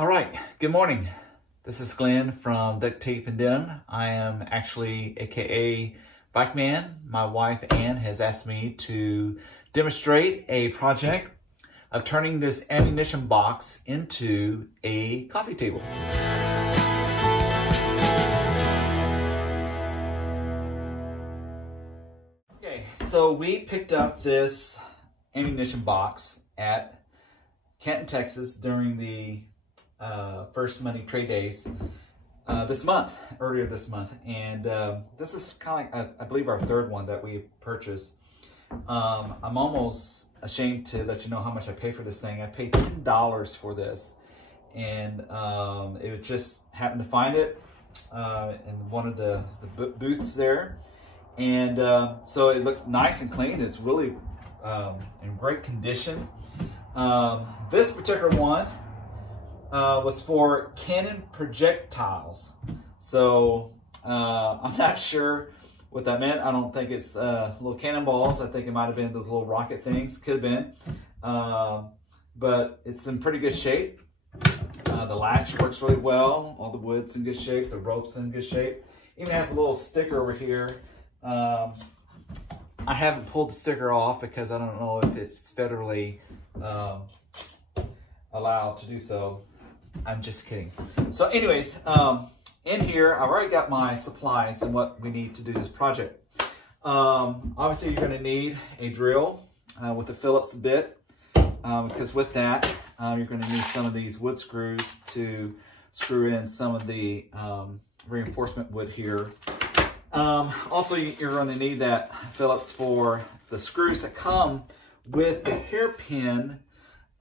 All right, good morning. This is Glenn from Tatum. I am actually AKA Bike Man. My wife Ann has asked me to demonstrate a project of turning this ammunition box into a coffee table. Okay, so we picked up this ammunition box at Canton, Texas during the first Monday trade days earlier this month. And this is kind of like, I believe, our third one that we purchased. I'm almost ashamed to let you know how much I paid for this thing. I paid $10 for this, and it just happened to find it in one of the booths there. And so it looked nice and clean. It's really in great condition. This particular one was for cannon projectiles. So I'm not sure what that meant. I don't think it's little cannonballs. I think it might have been those little rocket things. Could have been. But it's in pretty good shape. The latch works really well. All the wood's in good shape. The rope's in good shape. Even has a little sticker over here. I haven't pulled the sticker off because I don't know if it's federally allowed to do so. I'm just kidding. So anyways, in here, I've already got my supplies and what we need to do this project. Obviously, you're going to need a drill with a Phillips bit, because with that, you're going to need some of these wood screws to screw in some of the reinforcement wood here. Also, you're going to need that Phillips for the screws that come with the hairpin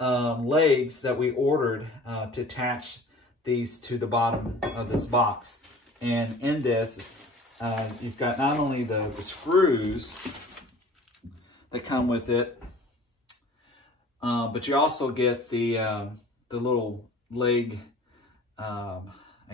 legs that we ordered to attach these to the bottom of this box. And in this, you've got not only the screws that come with it, but you also get the little leg, I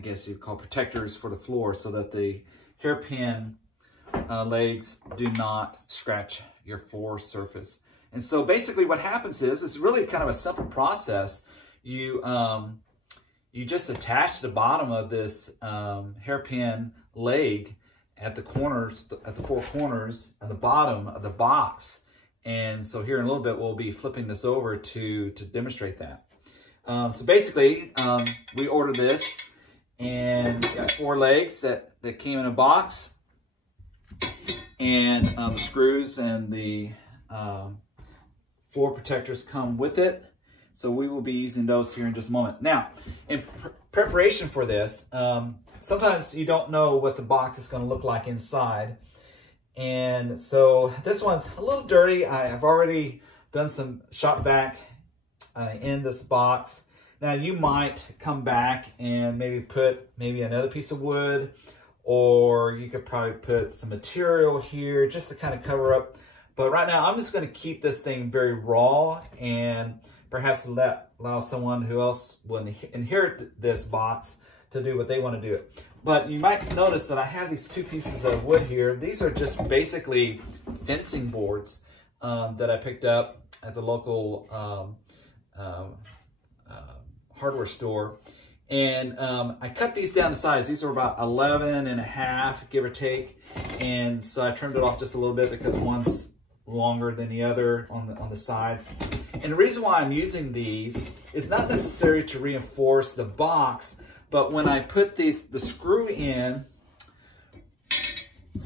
guess you'd call protectors for the floor, so that the hairpin legs do not scratch your floor surface. And so basically what happens is, it's really kind of a simple process. You just attach the bottom of this hairpin leg at the corners, at the four corners at the bottom of the box. And so here in a little bit, we'll be flipping this over to demonstrate that. So basically, we ordered this, and got 4 legs that came in a box, and the screws and the floor protectors come with it. So we will be using those here in just a moment. Now, in preparation for this, sometimes you don't know what the box is going to look like inside. And so this one's a little dirty. I've already done some shop vac in this box. Now you might come back and maybe put another piece of wood, or you could probably put some material here just to kind of cover up. But right now, I'm just going to keep this thing very raw, and perhaps allow someone who else will inherit this box to do what they want to do. But you might notice that I have these 2 pieces of wood here. These are just basically fencing boards that I picked up at the local hardware store. And I cut these down to size. These are about 11.5, give or take. And so I trimmed it off just a little bit because one's longer than the other on the sides. And the reason why I'm using these is not necessarily to reinforce the box, but when I put the screw in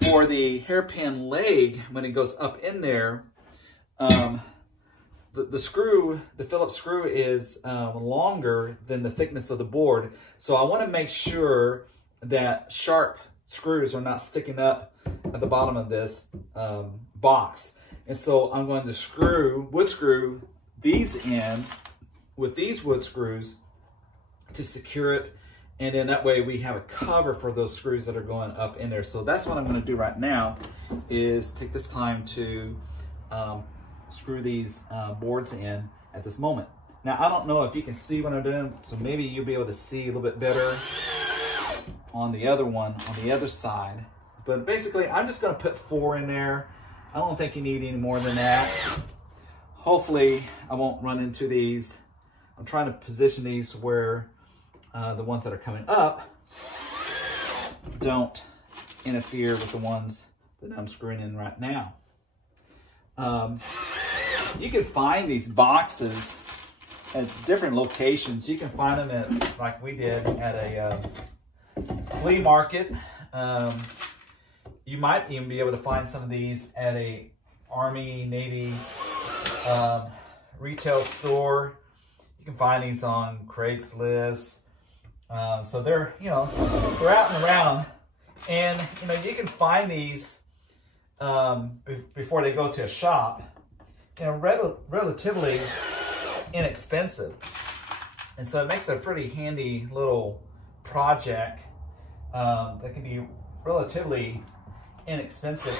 for the hairpin leg, when it goes up in there, the Phillips screw is longer than the thickness of the board. So I want to make sure that sharp screws are not sticking up at the bottom of this box. And so I'm going to wood screw these in with these wood screws to secure it. And then that way we have a cover for those screws that are going up in there. So that's what I'm going to do right now, is take this time to screw these boards in at this moment. Now, I don't know if you can see what I'm doing, so maybe you'll be able to see a little bit better on the other one, on the other side. But basically, I'm just going to put 4 in there. I don't think you need any more than that. Hopefully, I won't run into these. I'm trying to position these where the ones that are coming up don't interfere with the ones that I'm screwing in right now. You can find these boxes at different locations. You can find them at, like we did, at a flea market. You might even be able to find some of these at a Army, Navy retail store. You can find these on Craigslist. So they're, you know, they're out and around. And, you know, you can find these before they go to a shop, you know, relatively inexpensive. And so it makes a pretty handy little project that can be relatively inexpensive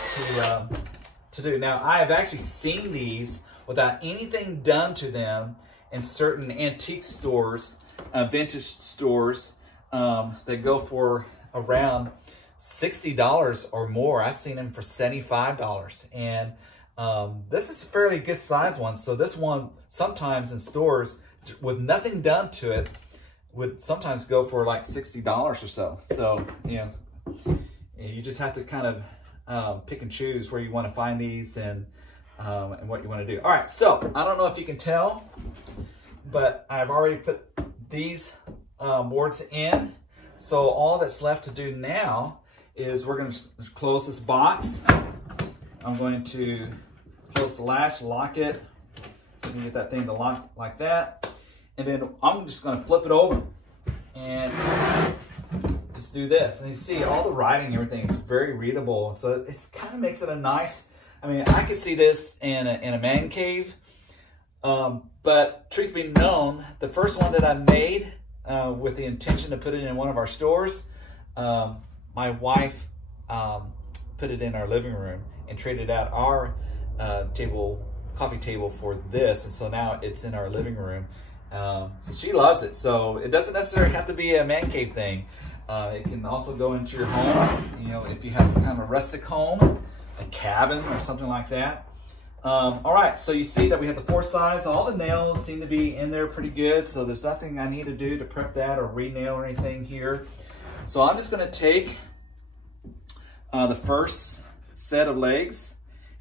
to do. Now, I have actually seen these without anything done to them in certain antique stores, vintage stores that go for around $60 or more. I've seen them for $75. And this is a fairly good size one. So this one sometimes in stores with nothing done to it would sometimes go for like $60 or so. So, you know, you just have to kind of pick and choose where you want to find these and what you want to do. All right, so I don't know if you can tell, but I've already put these boards in. So all that's left to do now is we're going to close this box. I'm going to close the latch, lock it, so you can get that thing to lock like that. And then I'm just going to flip it over and just do this. And you see all the writing and everything is very readable. So it kind of makes it a nice, I mean, I could see this in a man cave. But truth be known, the first one that I made with the intention to put it in one of our stores, my wife put it in our living room and traded out our coffee table for this. And so now it's in our living room. So she loves it. So it doesn't necessarily have to be a man cave thing. It can also go into your home. You know, if you have kind of a rustic home, a cabin or something like that. All right, so you see that we have the 4 sides. All the nails seem to be in there pretty good. So there's nothing I need to do to prep that or re-nail or anything here. So I'm just gonna take the first set of legs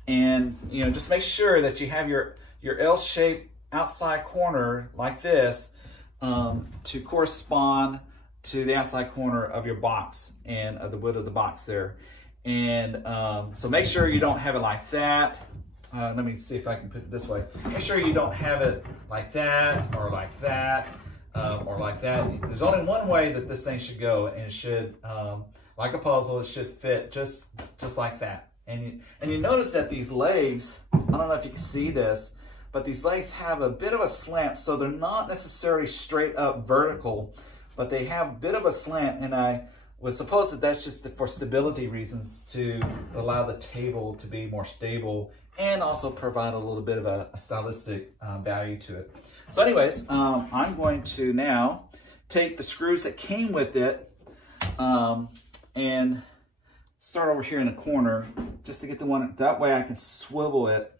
and, you know, just make sure that you have your L-shaped outside corner like this to correspond to the outside corner of your box and of the wood of the box there. And so make sure you don't have it like that. Let me see if I can put it this way. Make sure you don't have it like that or like that or like that. There's only one way that this thing should go, and it should, like a puzzle, it should fit just like that. And you notice that these legs, I don't know if you can see this, but these legs have a bit of a slant, so they're not necessarily straight up vertical, but they have a bit of a slant, and I would suppose that that's just for stability reasons, to allow the table to be more stable and also provide a little bit of a stylistic value to it. So anyways, I'm going to now take the screws that came with it and start over here in the corner just to get the one, that way I can swivel it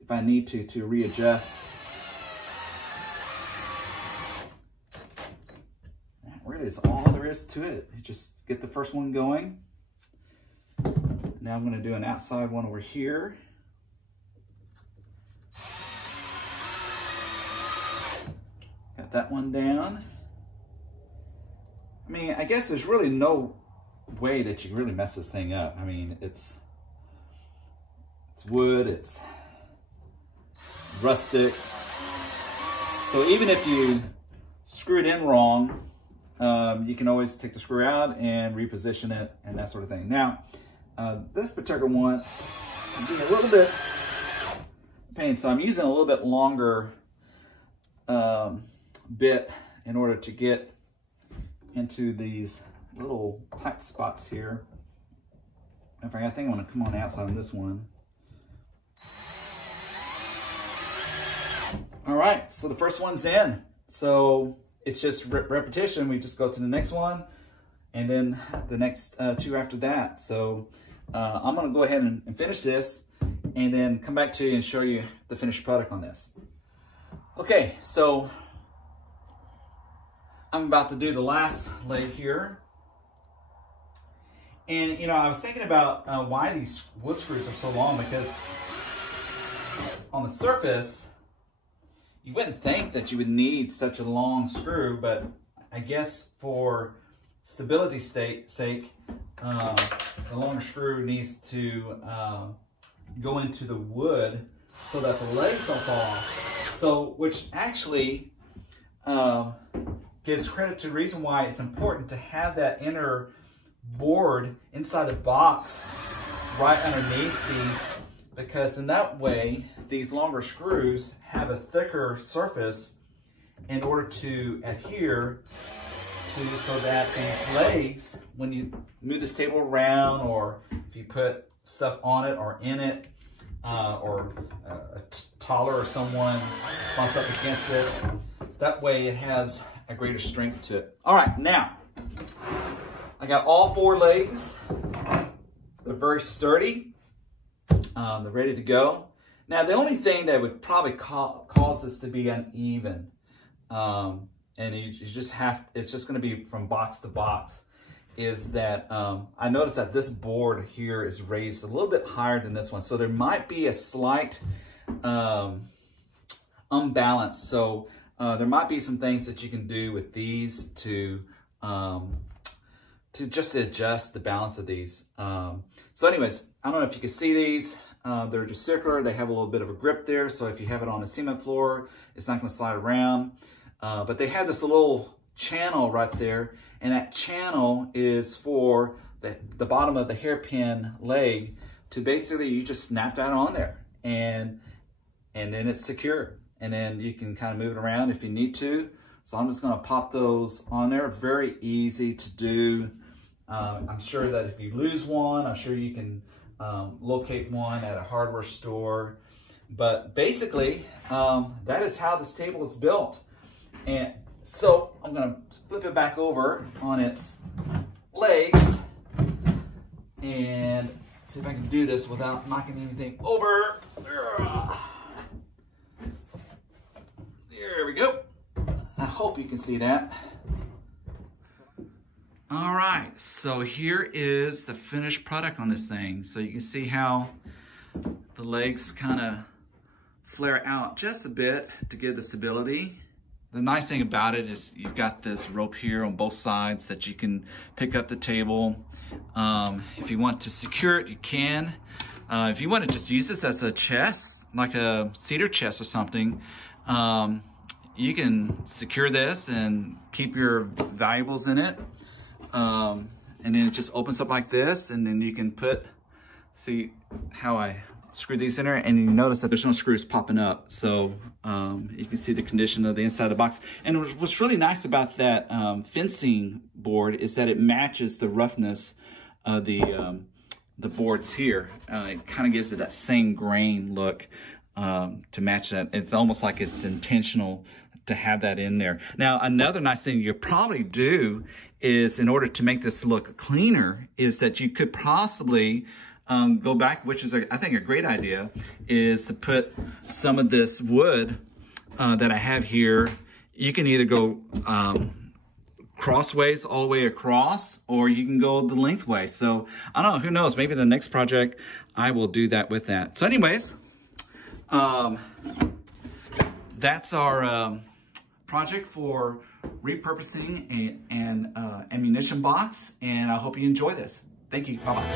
if I need to readjust. That really is all there is to it. You just get the first one going. Now I'm going to do an outside one over here. Got that one down. I mean, I guess there's really no way that you can really mess this thing up. I mean, it's wood, it's rustic. So even if you screw it in wrong, you can always take the screw out and reposition it and that sort of thing. Now, this particular one, I'm doing a little bit pain, so I'm using a little bit longer bit in order to get into these little tight spots here. In fact, I think I'm going to come on the outside on this one. All right, so the first one's in. So it's just repetition. We just go to the next one and then the next 2 after that. So I'm going to go ahead and finish this and then come back to you and show you the finished product on this. Okay, so I'm about to do the last leg here. And, you know, I was thinking about why these wood screws are so long, because on the surface, you wouldn't think that you would need such a long screw, but I guess for stability's sake, the longer screw needs to go into the wood so that the legs don't fall off. So, which actually gives credit to the reason why it's important to have that inner board inside the box right underneath these, because in that way these longer screws have a thicker surface in order to adhere to, so that these legs, when you move this table around, or if you put stuff on it or in it, or a taller or someone bumps up against it, that way it has a greater strength to it. All right, now I got all 4 legs. They're very sturdy. They're ready to go. Now, the only thing that would probably cause this to be uneven, and it's just going to be from box to box, is that I noticed that this board here is raised a little bit higher than this one. So there might be a slight unbalance. So there might be some things that you can do with these to just adjust the balance of these. So anyways, I don't know if you can see these. They're just circular. They have a little bit of a grip there. So if you have it on a cement floor, it's not going to slide around. But they have this little channel right there. And that channel is for the bottom of the hairpin leg to basically, you just snap that on there. And then it's secure. And then you can kind of move it around if you need to. So I'm just going to pop those on there. Very easy to do. I'm sure that if you lose one, I'm sure you can locate one at a hardware store. But basically, that is how this table is built. And so I'm going to flip it back over on its legs and see if I can do this without knocking anything over. There we go. I hope you can see that. All right, so here is the finished product on this thing. So you can see how the legs kind of flare out just a bit to give the stability. The nice thing about it is you've got this rope here on both sides that you can pick up the table. If you want to secure it, you can. If you want to just use this as a chest, like a cedar chest or something, you can secure this and keep your valuables in it. And then it just opens up like this, and then you can see how I screwed these in there, and you notice that there's no screws popping up. So you can see the condition of the inside of the box. And what's really nice about that fencing board is that it matches the roughness of the boards here. It kind of gives it that same grain look to match that. It's almost like it's intentional to have that in there. Now, another nice thing you probably do is, in order to make this look cleaner, is that you could possibly go back, which is, I think, a great idea, is to put some of this wood that I have here. You can either go crossways all the way across, or you can go the lengthways. So I don't know, who knows, maybe the next project I will do that with that. So anyways, that's our project for repurposing an ammunition box, and I hope you enjoy this. Thank you. Bye-bye.